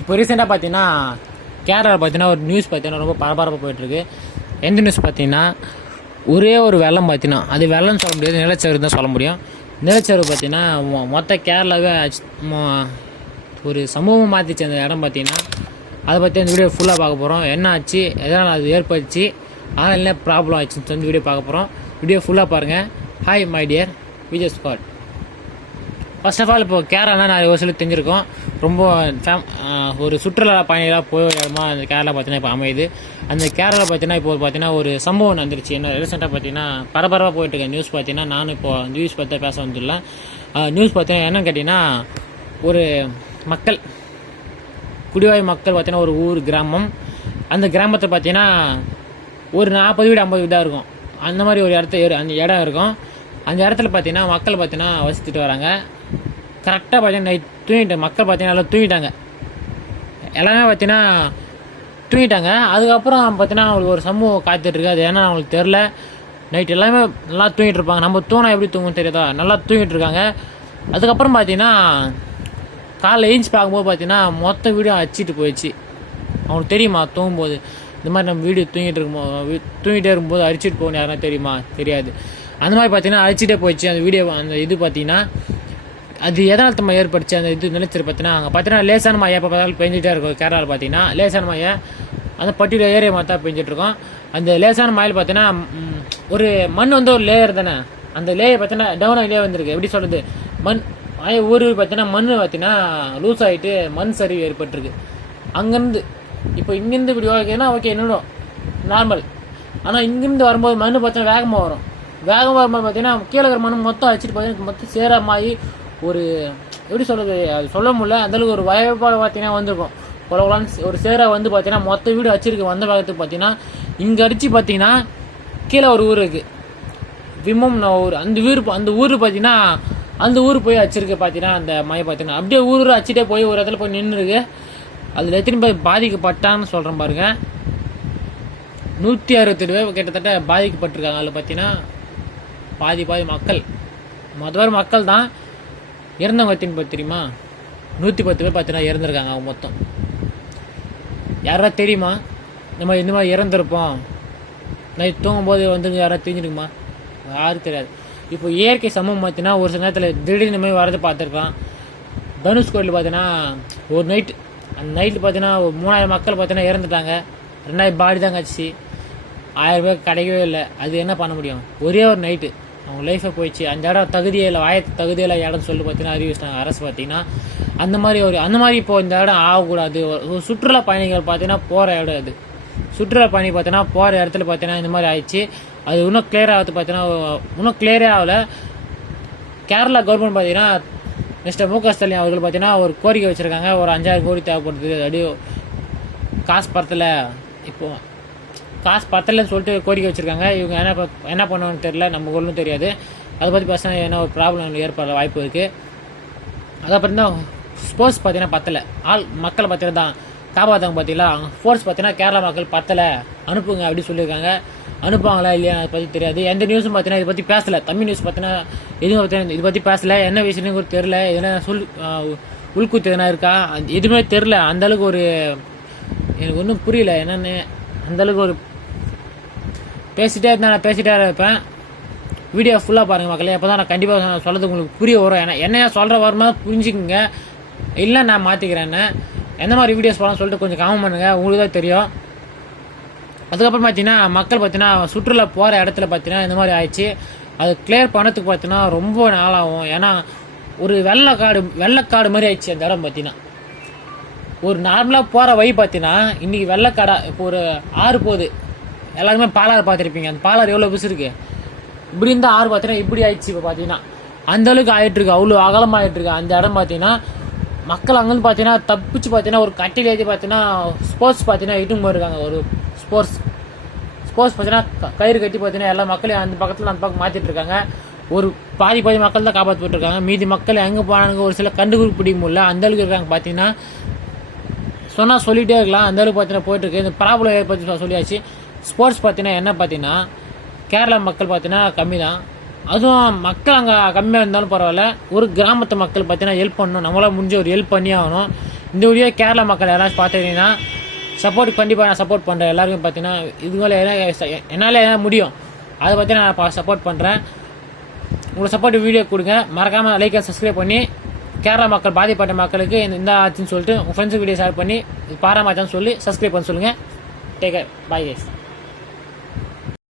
இப்போ ரீசெண்டாக பார்த்தீங்கன்னா கேரளாவில் பார்த்தீங்கன்னா ஒரு நியூஸ் பார்த்தீங்கன்னா ரொம்ப பரபரப்பாக போயிட்டுருக்கு. எந்த நியூஸ் பார்த்தீங்கன்னா ஒரே ஒரு வெள்ளம் பார்த்தீங்கன்னா அது வெள்ளம்னு சொல்ல முடியாது, நிலச்சரிவு தான் சொல்ல முடியும். நிலச்சரிவு பார்த்தீங்கன்னா மொத்த கேரளாவே ஒரு சமூகம் மாற்றிச்சு அந்த இடம் பார்த்தீங்கன்னா. அதை பற்றி அந்த வீடியோ ஃபுல்லாக பார்க்க போகிறோம். என்ன ஆச்சு, எதனால் அது ஏற்படுச்சு, அதனால் என்ன ப்ராப்ளம் ஆச்சுன்னு சொல்லி வீடியோ பார்க்க போகிறோம். வீடியோ ஃபுல்லாக பாருங்கள். Hi my dear Vijay squad. First of all இப்போ கேரளானா நான் ஒரு சொல்லி தெரிஞ்சிருக்கோம். ரொம்ப ஒரு சுற்றுலா பயணிகளாக போய் இடமா அந்த கேரளா பார்த்தீங்கன்னா இப்போ அமையுது. அந்த கேரளா பார்த்தீங்கன்னா இப்போ பார்த்தீங்கன்னா ஒரு சம்பவம் வந்துருச்சு. என்ன ரீசெண்டாக பார்த்தீங்கன்னா பரபரப்பாக போயிட்டுருக்கேன் நியூஸ் பார்த்தீங்கன்னா. நானும் இப்போ நியூஸ் பற்றி பேச வந்துடலாம். நியூஸ் பார்த்தீங்கன்னா என்னன்னு கேட்டிங்கன்னா, ஒரு மக்கள் குடிவாய் மக்கள் பார்த்தீங்கன்னா ஒரு ஊர் கிராமம். அந்த கிராமத்தை பார்த்தீங்கன்னா ஒரு 40 வீடு 50 வீடாக இருக்கும். அந்த மாதிரி ஒரு அந்த இடம் இருக்கும். அந்த இடத்துல பார்த்தீங்கன்னா மக்கள் பார்த்தீங்கன்னா வசித்துட்டு வராங்க. கரெக்டாக பார்த்தீங்கன்னா நைட் தூங்கிட்டு மக்கள் பார்த்தீங்கன்னா நல்லா தூங்கிட்டாங்க. எல்லாமே பார்த்தீங்கன்னா தூங்கிட்டாங்க. அதுக்கப்புறம் பார்த்தீங்கன்னா அவங்களுக்கு ஒரு சமூகம் காத்துட்ருக்கு. அது ஏன்னா அவங்களுக்கு தெரில. நைட் எல்லாமே நல்லா தூங்கிட்டு இருப்பாங்க. நம்ம தூணா எப்படி தூங்குன்னு தெரியாதா, நல்லா தூங்கிட்டு இருக்காங்க. அதுக்கப்புறம் பார்த்தீங்கன்னா காலைல ஏஞ்சி பார்க்கும்போது பார்த்தீங்கன்னா மொத்த வீடியோ அடிச்சிட்டு போயிடுச்சு. அவங்களுக்கு தெரியுமா தூங்கும்போது இந்த மாதிரி நம்ம வீடியோ தூங்கிட்டே இருக்கும்போது அடிச்சிட்டு போகணும் யாருன்னா தெரியுமா? தெரியாது. அந்த மாதிரி பார்த்தீங்கன்னா அடிச்சிட்டே போயிடுச்சு அந்த வீடியோ. அந்த இது பார்த்தீங்கன்னா அது எதனால் நம்ம ஏற்படுச்சு அந்த இது நிலச்சரிவு பார்த்தீங்கன்னா, அங்கே பார்த்தீங்கன்னா லேசான மழை எப்போ பார்த்தாலும் பெஞ்சிட்டே இருக்கும். கேரளாவில் பார்த்தீங்கன்னா லேசான மழை அந்த பர்டிகுலர் ஏரியா மாதிரி தான் பெஞ்சிட்ருக்கோம். அந்த லேசான மழையில் பார்த்தீங்கன்னா ஒரு மண் வந்து ஒரு லேயர் தானே, அந்த லேயர் பார்த்தீங்கன்னா டவுன் ஆகிட்டே வந்திருக்கு. எப்படி சொல்கிறது, மண் ஊர் பார்த்தீங்கன்னா மண் பார்த்தீங்கன்னா லூஸ் ஆகிட்டு மண் சரிவு ஏற்பட்டுருக்கு. அங்கேருந்து இப்போ இங்கேருந்து இப்படி ஓகேன்னா ஓகே என்னோட நார்மல். ஆனால் இங்கேருந்து வரும்போது மண் பார்த்தீங்கன்னா வேகமாக வரும். வேகமாக வரும்போது பார்த்தீங்கன்னா கீழே இருக்கிற மண் மொத்தம் வச்சுட்டு பார்த்தீங்கன்னா மொத்தம் சேரமாகி ஒரு எப்படி சொல்கிறது, அது சொல்ல முடியல. அந்தளவுக்கு ஒரு வயப்பாடு பார்த்தீங்கன்னா வந்திருக்கும். கொலகொலான்னு ஒரு சேரை வந்து பார்த்தீங்கன்னா மொத்த வீடு அடிச்சிருக்கு. வந்த வேகத்துக்கு பார்த்தீங்கன்னா இங்கே அடித்து பார்த்தீங்கன்னா கீழே ஒரு ஊர் இருக்குது விமம் ஊர். அந்த ஊர் பார்த்தீங்கன்னா அந்த ஊர் போய் அடிச்சிருக்கு பார்த்தீங்கன்னா அந்த மழை பார்த்தீங்கன்னா அப்படியே ஊர் அடிச்சிட்டே போய் ஒரு இடத்துல போய் நின்றுருக்கு. அதில் எத்தனை பேர் பாதிக்கப்பட்டான்னு சொல்கிறேன் பாருங்கள். 167 பேர் கிட்டத்தட்ட பாதிக்கப்பட்டிருக்காங்க. அதில் பார்த்தீங்கன்னா பாதி மக்கள், மொதல் மக்கள் தான். இறந்தவங்க எத்தனை பேர் தெரியுமா? 110 பேர் பார்த்தீங்கன்னா இறந்துருக்காங்க. அவங்க மொத்தம் யாராவது தெரியுமா நம்ம இந்த மாதிரி இறந்துருப்போம் நைட் தூங்கும்போது வந்து யாராவது தெரிஞ்சிருக்குமா? யாரும் தெரியாது. இப்போ இயற்கை சமூகம் பார்த்தீங்கன்னா ஒரு சில நேரத்தில் திடீர்னு மாதிரி வரது பார்த்துருக்கலாம். தனுஷ்கோடியில் பார்த்தீங்கன்னா ஒரு நைட்டு, அந்த நைட்டு பார்த்தீங்கன்னா ஒரு 3000 மக்கள் பார்த்தீங்கன்னா இறந்துட்டாங்க. 2000 பாடி தான் கிடச்சி, 1000 பேர் கிடைக்கவே இல்லை. அது என்ன பண்ண முடியும்? ஒரே ஒரு நைட்டு அவங்க லைஃபை போயிடுச்சு. அந்த இடம் தகுதியில் தகுதியில் இடம்னு சொல்லி பார்த்தீங்கன்னா அறிவிச்சிட்டாங்க அரசு பார்த்தீங்கன்னா. அந்த மாதிரி இப்போ இந்த இடம் ஆகக்கூடாது. ஒரு சுற்றுலா பயணிகள் பார்த்தீங்கன்னா போகிற இடம் அது. சுற்றுலா பயணி பார்த்தீங்கன்னா போகிற இடத்துல பார்த்தீங்கன்னா இந்த மாதிரி ஆயிடுச்சு. அது இன்னும் கிளியர் ஆகுது பார்த்தீங்கன்னா இன்னும் கிளியரே ஆகலை. கேரளா கவர்மெண்ட் பார்த்தீங்கன்னா மிஸ்டர் மு க ஸ்டாலின் அவர்கள் பார்த்தீங்கன்னா ஒரு கோரிக்கை வச்சுருக்காங்க. ஒரு 5000 கோடி தேவைப்படுது. அப்படியே காசு பத்தலை, இப்போது காசு பத்தலைன்னு சொல்லிட்டு கோரிக்கை வச்சுருக்காங்க. இவங்க என்ன பண்ணுவான்னு தெரியல, நமக்கு ஒன்றும் தெரியாது. அதை பற்றி பேசினா என்ன ஒரு ப்ராப்ளம் ஏற்பட வாய்ப்பு இருக்குது. அதுக்கப்புறம் தான் ஸ்போர்ட்ஸ் பார்த்தீங்கன்னா பத்தலை, மக்களை பார்த்தீங்கன்னா தான் காப்பாற்றாங்க. பார்த்தீங்களா ஸ்போர்ட்ஸ் பார்த்தீங்கன்னா கேரளா மக்கள் பத்தலை அனுப்புங்க அப்படின்னு சொல்லியிருக்காங்க. அனுப்புவாங்களா இல்லையா அதை பற்றி தெரியாது. எந்த நியூஸும் பார்த்தீங்கன்னா இதை பற்றி பேசலை. தமிழ் நியூஸ் பார்த்தீங்கன்னா எதுவும் பார்த்தீங்கன்னா இதை பற்றி பேசலை. என்ன விஷயம்னு கூட தெரில. எதனா உள்குத்து எதனா இருக்கா எதுவுமே தெரில. அந்தளவுக்கு ஒரு எனக்கு ஒன்றும் புரியல என்னென்னு. அந்தளவுக்கு ஒரு பேசிகிட்டே இருந்தால் நான் பேசிகிட்டே இருப்பேன். வீடியோ ஃபுல்லாக பாருங்கள் மக்களே. அப்போ தான் நான் கண்டிப்பாக சொல்கிறது உங்களுக்கு புரிய வரும். என்னையா சொல்கிற வருமா புரிஞ்சுக்குங்க, இல்லை நான் மாற்றிக்கிறேன்னு. எந்த மாதிரி வீடியோஸ் போகலாம்னு சொல்லிட்டு கொஞ்சம் கமெண்ட் பண்ணுங்கள், உங்களுக்கு தான் தெரியும். அதுக்கப்புறம் பார்த்தீங்கன்னா மக்கள் பார்த்தீங்கன்னா சுற்றுலா போகிற இடத்துல பார்த்தீங்கன்னா இந்த மாதிரி ஆயிடுச்சு. அது கிளியர் பண்ணதுக்கு பார்த்தீங்கன்னா ரொம்ப நாளாகும். ஏன்னா ஒரு வெள்ளைக்காடு மாதிரி ஆயிடுச்சு அந்த இடம் பார்த்தீங்கன்னா. ஒரு நார்மலாக போகிற வழி பார்த்தீங்கன்னா இன்றைக்கி வெள்ளைக்காடா. இப்போ ஒரு ஆறு போகுது, எல்லாருமே பாலாறு பார்த்துருப்பீங்க. அந்த பாலாறு எவ்வளோ பிசு இருக்குது. இப்படி இருந்தால் ஆறு பார்த்தீங்கன்னா இப்படி ஆயிடுச்சு. இப்போ பார்த்தீங்கன்னா அந்தளவுக்கு ஆகிட்டுருக்கு, அவ்வளோ அகலமாகிட்டுருக்கு அந்த இடம் பார்த்தீங்கன்னா. மக்கள் அங்கேருந்து பார்த்தீங்கன்னா தப்பிச்சு பார்த்தீங்கன்னா ஒரு கட்டில் ஏற்றி பார்த்தீங்கன்னா ஸ்போர்ட்ஸ் பார்த்தீங்கன்னா இட்டும் போயிருக்காங்க. ஒரு ஸ்போர்ட்ஸ் பார்த்தீங்கன்னா கயிறு கட்டி பார்த்தீங்கன்னா எல்லா மக்களையும் அந்த பக்கத்தில் அந்த பக்கம் மாற்றிட்டு இருக்காங்க. ஒரு பாதி மக்கள் தான் காப்பாற்றிட்டு இருக்காங்க. மீதி மக்கள் எங்கே போனாங்க ஒரு சில கண்டுபிடிக்க முடியல. அந்தளவுக்கு இருக்காங்க பார்த்தீங்கன்னா. சொன்னால் சொல்லிகிட்டே இருக்கலாம், அந்தளவுக்கு பார்த்தீங்கன்னா போயிட்டுருக்கு. இந்த ப்ராப்ளம் ஏற்படுத்தி சொல்லியாச்சு. ஸ்போர்ட்ஸ் பார்த்தீங்கன்னா என்ன பார்த்தீங்கன்னா கேரளா மக்கள் பார்த்தீங்கன்னா கம்மி தான். அதுவும் மக்கள் அங்கே கம்மியாக இருந்தாலும் பரவாயில்ல. ஒரு கிராமத்து மக்கள் பார்த்தீங்கன்னா ஹெல்ப் பண்ணணும். நம்மளால் முடிஞ்ச ஒரு ஹெல்ப் பண்ணி ஆகணும். இந்த வீடியோ கேரளா மக்கள் யாராச்சும் பார்த்துக்கிட்டீங்கன்னா சப்போர்ட் கண்டிப்பாக நான் சப்போர்ட் பண்ணுறேன். எல்லாருக்கும் பார்த்தீங்கன்னா இதுங்களை என்னால் என்ன முடியும் அதை பற்றி நான் சப்போர்ட் பண்ணுறேன். உங்களை சப்போர்ட் வீடியோ கொடுங்க. மறக்காமல் லைக் அண்ட் சப்ஸ்கிரைப் பண்ணி கேரளா மக்கள் பாதிப்பட்ட மக்களுக்கு இந்த ஆச்சுன்னு சொல்லிட்டு உங்கள் ஃப்ரெண்ட்ஸுக்கு வீடியோ ஷேர் பண்ணி இது பாராமாச்சான்னு சொல்லி சப்ஸ்கிரைப் பண்ண சொல்லுங்கள். Take care. Bye guys.